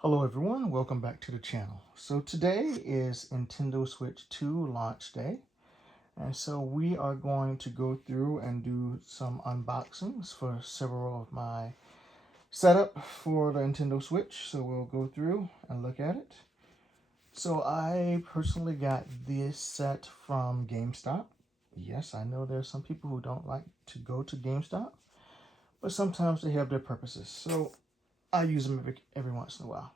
Hello everyone, welcome back to the channel. So today is Nintendo Switch 2 launch day, and so we are going to go through and do some unboxings for several of my setup for the Nintendo Switch. So we'll go through and look at it. So I personally got this set from GameStop. Yes, I know there's some people who don't like to go to GameStop, but sometimes they have their purposes. So I use them every once in a while.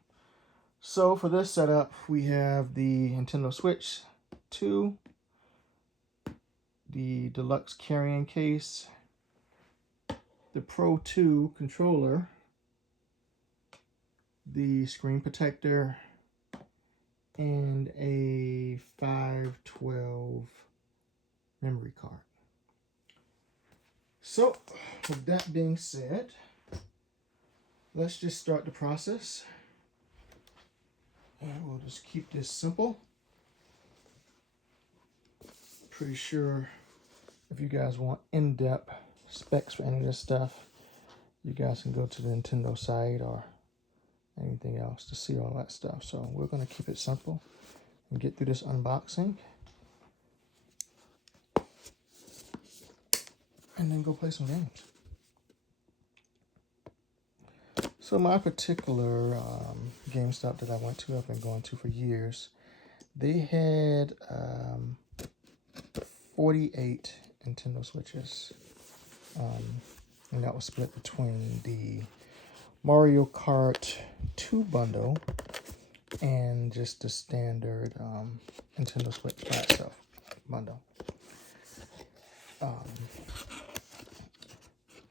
So for this setup, we have the Nintendo Switch 2, the deluxe carrying case, the Pro 2 controller, the screen protector, and a 512 memory card. So with that being said, let's just start the process. And we'll just keep this simple. Pretty sure if you guys want in-depth specs for any of this stuff, you guys can go to the Nintendo site or anything else to see all that stuff. So we're going to keep it simple and get through this unboxing and then go play some games. So my particular GameStop that I went to, I've been going to for years, they had 48 Nintendo Switches, and that was split between the Mario Kart 2 bundle and just the standard Nintendo Switch by itself bundle.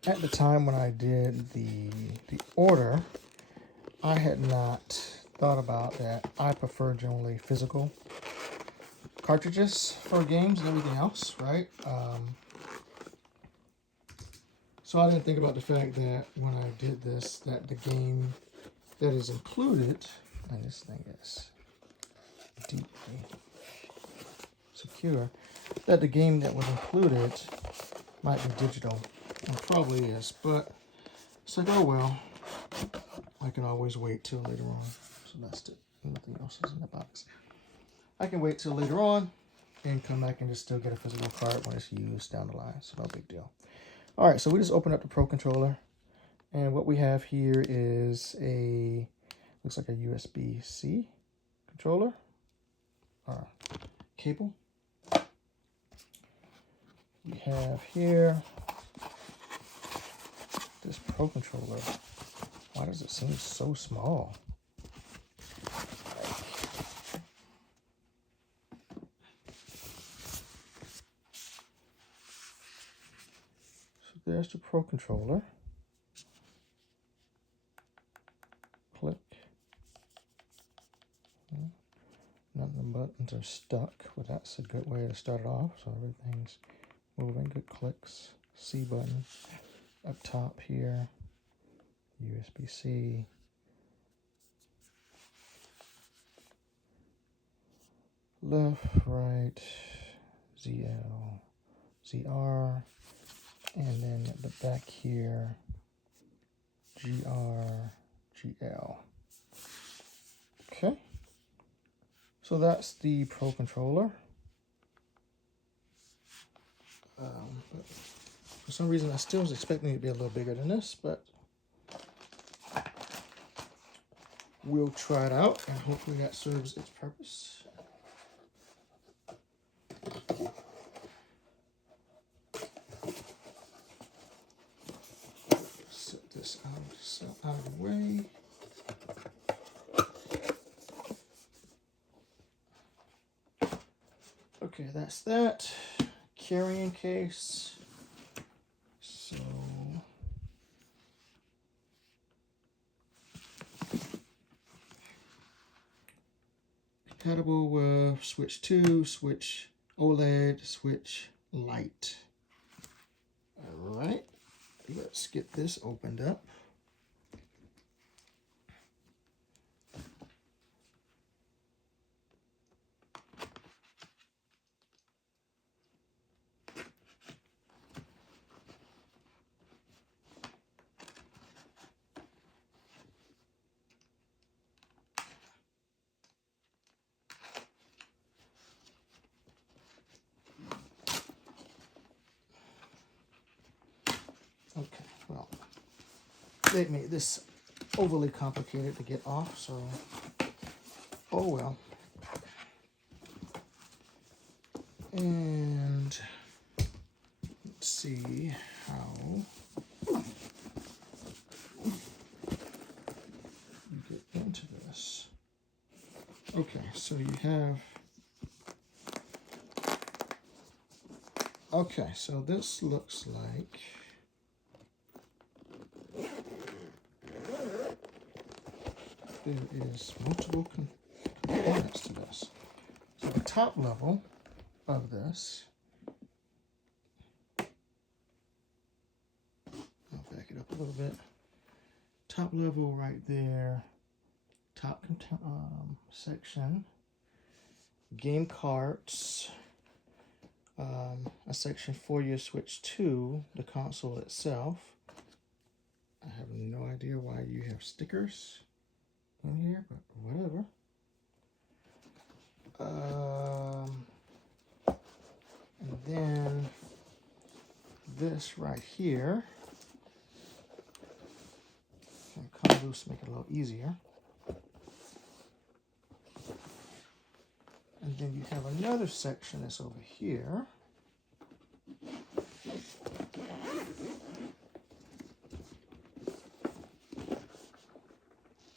At the time when I did the order, I had not thought about that. I prefer generally physical cartridges for games and everything else, right? So I didn't think about the fact that when I did this, that the game that is included, and this thing is deeply secure, that the game that was included might be digital, and probably is, but it's like, oh well, I can always wait till later on. So that's it. Nothing else is in the box. I can wait till later on and come back and just still get a physical card when it's used down the line. So no big deal. All right, so we just opened up the Pro controller, and what we have here is looks like a USB-C controller, cable. We have here this Pro controller. Why does it seem so small? So there's the Pro controller. Click. None of the buttons are stuck, but that's a good way to start it off. So everything's moving. Good clicks. C button up top here. USB-C. Left, right, ZL, ZR, and then at the back here, GR, GL. Okay, so that's the Pro controller. But for some reason, I still was expecting it to be a little bigger than this, but we'll try it out, and hopefully that serves its purpose. Set this out of the way. Okay, that's that. Carrying case. So compatible with Switch 2, Switch OLED, Switch Lite. All right, let's get this opened up. they made this overly complicated to get off, so oh well. And let's see how you get into this. Okay, so you have, okay, so this looks like there is multiple components to this. So the top level of this, I'll back it up a little bit. Top level right there, top section, game carts, a section for your Switch to the console itself. I have no idea why you have stickers in here, but whatever. And then this right here, come loose, make it a little easier. And then you have another section that's over here.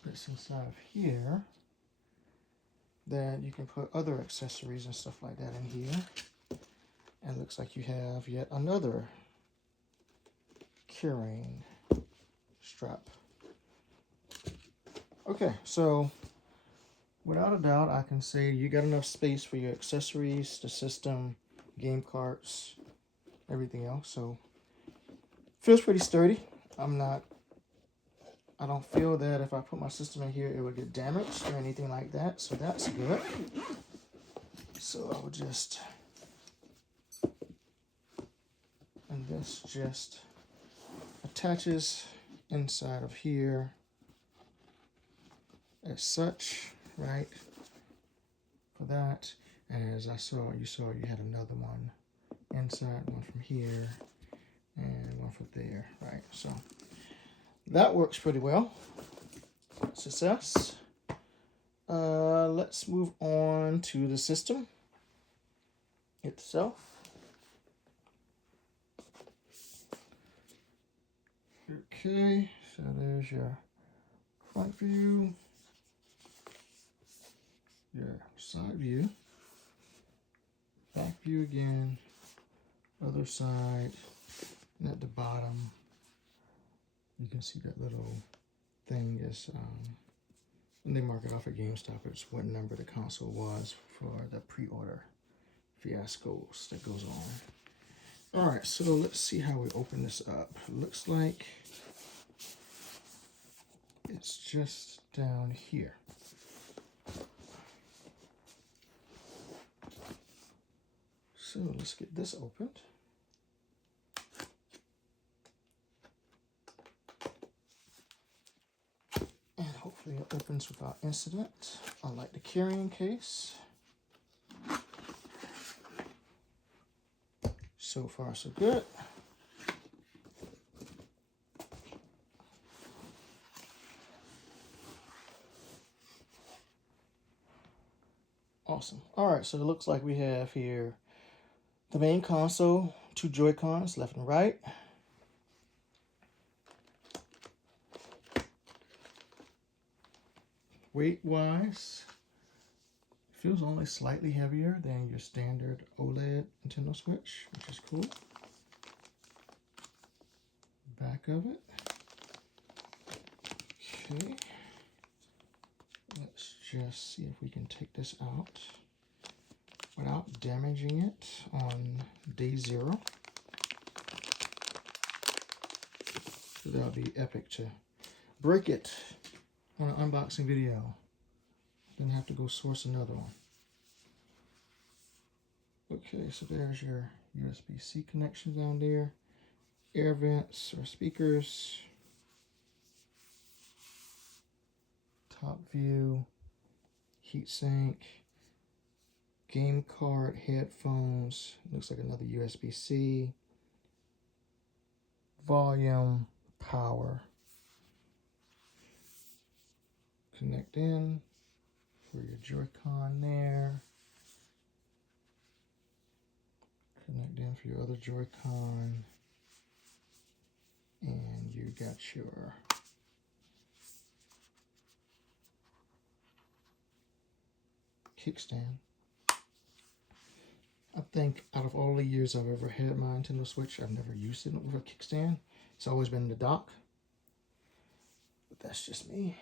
That's inside of here. Then you can put other accessories and stuff like that in here. And it looks like you have yet another carrying strap. Okay, so without a doubt, I can say you got enough space for your accessories, the system, game carts, everything else. So feels pretty sturdy. I don't feel that if I put my system in here, it would get damaged or anything like that. So that's good. So I would just, and this just attaches inside of here as such, right? For that. And as you saw you had another one inside, one from here and one from there, right? So that works pretty well. Success. Let's move on to the system itself. Okay, so there's your front view, your side view, back view again, other side, and at the bottom you can see that little thing is, when they mark it off at GameStop, it's what number the console was for the pre-order fiascos that goes on. All right, so let's see how we open this up. It looks like it's just down here. So let's get this opened. And hopefully it opens without incident, unlike the carrying case. So far, so good. Awesome. All right, so it looks like we have here the main console, 2 Joy-Cons, left and right. Weight-wise, feels only slightly heavier than your standard OLED Nintendo Switch, which is cool. Back of it. Okay. Let's just see if we can take this out without damaging it on day 0. That would be epic to break it on an unboxing video. Then have to go source another one. Okay, so there's your USB-C connection down there. Air vents or speakers. Top view. Heatsink. Game card, headphones. Looks like another USB-C. Volume, power. connect in for your Joy-Con there. Connect in for your other Joy-Con. And you got your kickstand. I think out of all the years I've ever had my Nintendo Switch, I've never used it with a kickstand. It's always been in the dock. But that's just me.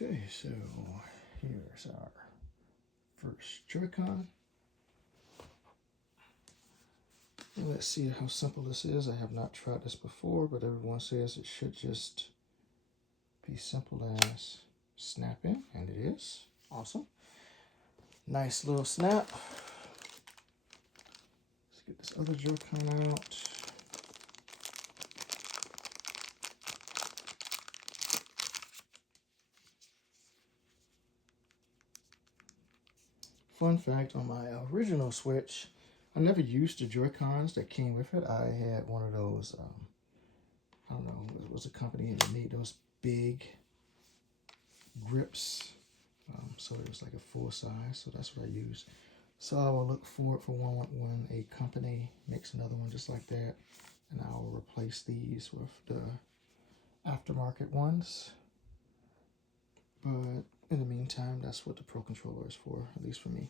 Okay, so here's our first Joy-Con. Let's see how simple this is. I have not tried this before, but everyone says it should just be simple as snap in, and it is. Awesome. Nice little snap. Let's get this other Joy-Con out. Fun fact, on my original Switch, I never used the Joy-Cons that came with it. I had one of those, I don't know, it was a company that made those big grips. So it was like a full size, so that's what I used. So I will look forward for when a company makes another one just like that, and I will replace these with the aftermarket ones. But in the meantime, that's what the Pro Controller is for, at least for me.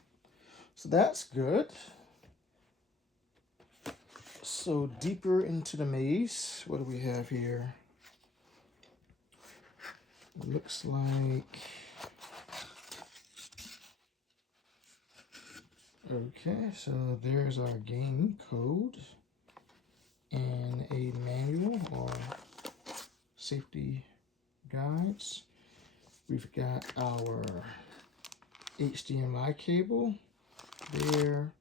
So that's good. So deeper into the maze, what do we have here? It looks like... Okay, so there's our game code and a manual or safety guides. We've got our HDMI cable there.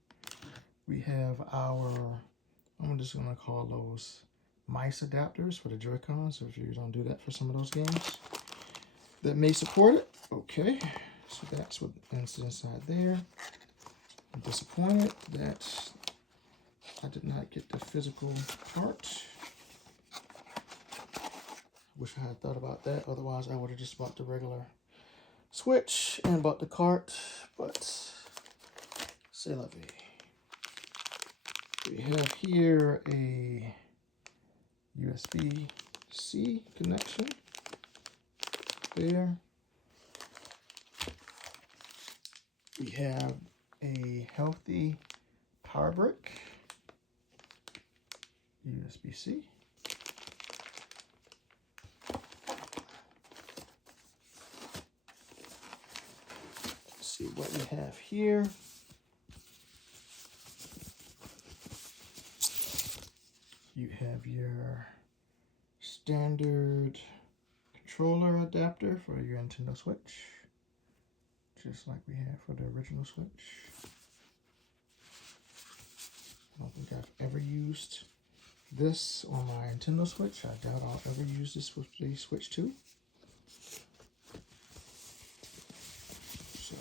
We have our, I'm just going to call those mice adapters for the Joy-Cons, so if you don't do that for some of those games that may support it. Okay, so that's what is inside there. I'm disappointed that I did not get the physical part. Wish I had thought about that. Otherwise, I would have just bought the regular Switch and bought the Kart. But c'est la vie. We have here a USB-C connection there. We have a healthy power brick, USB-C. Let's see what we have here. You have your standard controller adapter for your Nintendo Switch, just like we have for the original Switch. I don't think I've ever used this on my Nintendo Switch. I doubt I'll ever use this with the Switch 2. So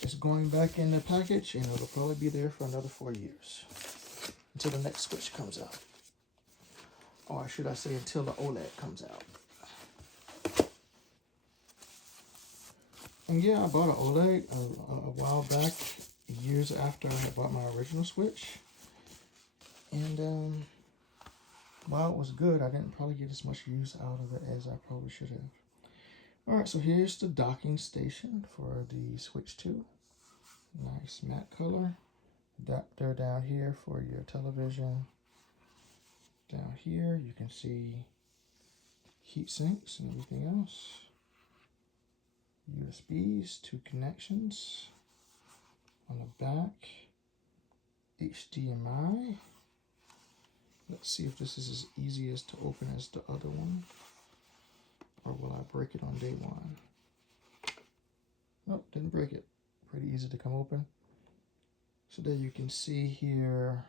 it's going back in the package, and it'll probably be there for another 4 years until the next Switch comes out. Or should I say until the OLED comes out. And yeah, I bought an OLED a while back, years after I had bought my original Switch. And while it was good, I didn't probably get as much use out of it as I probably should have. Alright, so here's the docking station for the Switch 2. Nice matte color. Adapter down here for your television. Down here you can see heat sinks and everything else. USBs, 2 connections. On the back, HDMI. Let's see if this is as easy as to open as the other one. Or will I break it on day one? Nope, didn't break it. Pretty easy to come open. So there you can see here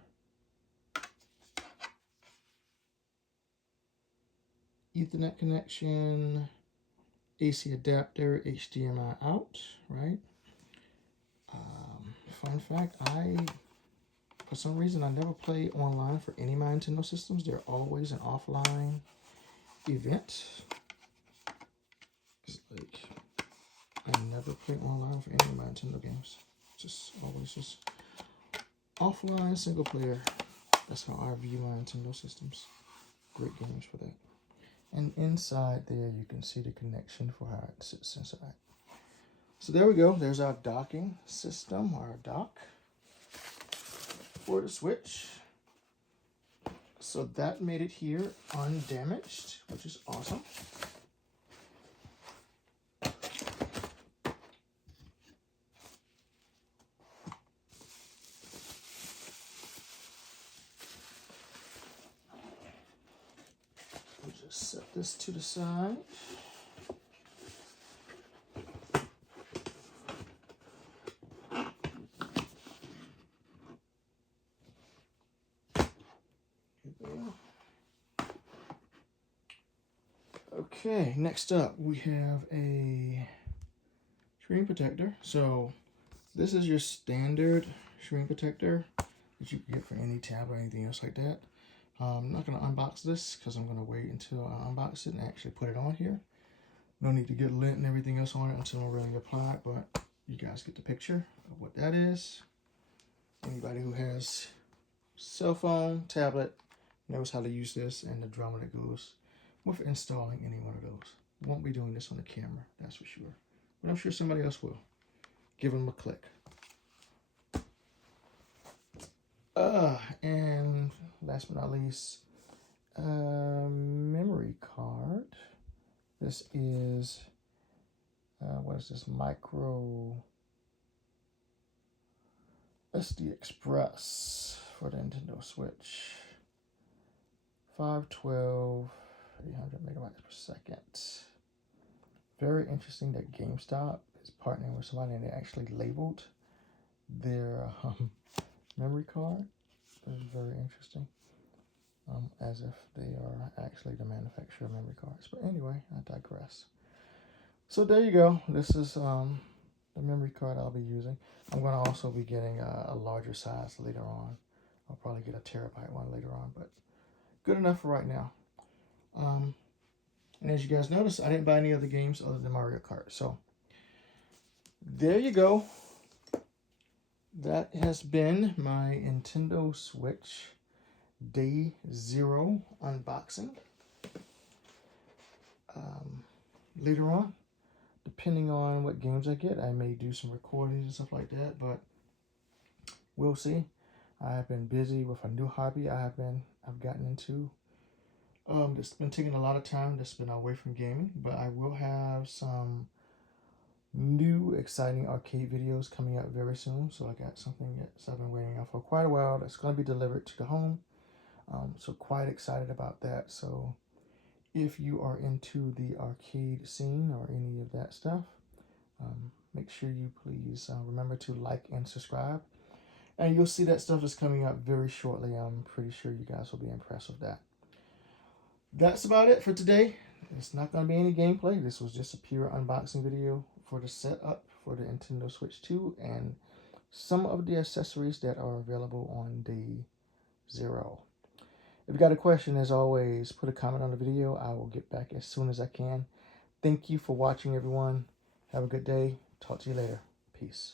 Ethernet connection, AC adapter, HDMI out, right? fun fact, for some reason, I never play online for any of my Nintendo systems. They're always an offline event. It's like, I never play online for any of my Nintendo games. Just always just offline single player. That's how I view my Nintendo systems. Great games for that. And inside there, you can see the connection for how it sits inside. So there we go. There's our docking system, our dock for the Switch. So that made it here undamaged, which is awesome. We'll just set this to the side. Okay, next up we have a screen protector. So this is your standard screen protector that you can get for any tab or anything else like that. I'm not going to unbox this because I'm going to wait until I unbox it and actually put it on here. No need to get lint and everything else on it until I really apply it, but you guys get the picture of what that is. Anybody who has cell phone, tablet, knows how to use this and the drama that goes with installing any one of those. Won't be doing this on the camera, that's for sure. But I'm sure somebody else will. Give them a click. And last but not least, memory card. This is, what is this? Micro SD Express for the Nintendo Switch. 512, 800 megabytes per second. Very interesting that GameStop is partnering with somebody and they actually labeled their memory card. It's very interesting. As if they are actually the manufacturer of memory cards. But anyway, I digress. So there you go. This is the memory card I'll be using. I'm going to also be getting a larger size later on. I'll probably get a terabyte one later on, but good enough for right now. And as you guys notice, I didn't buy any other games other than Mario Kart. So there you go. That has been my Nintendo Switch Day 0 unboxing. Later on, depending on what games I get, I may do some recordings and stuff like that, but we'll see. I've been busy with a new hobby I've gotten into. It's been taking a lot of time. That's been away from gaming, but I will have some new exciting arcade videos coming out very soon. So I got something that I've been waiting on for quite a while that's going to be delivered to the home. So quite excited about that. So if you are into the arcade scene or any of that stuff, make sure you please remember to like and subscribe. And you'll see that stuff is coming up very shortly. I'm pretty sure you guys will be impressed with that. That's about it for today. It's not going to be any gameplay. This was just a pure unboxing video for the setup for the Nintendo Switch 2 and some of the accessories that are available on Day 0. If you got a question, as always, put a comment on the video. I will get back as soon as I can. Thank you for watching, everyone. Have a good day. Talk to you later. Peace.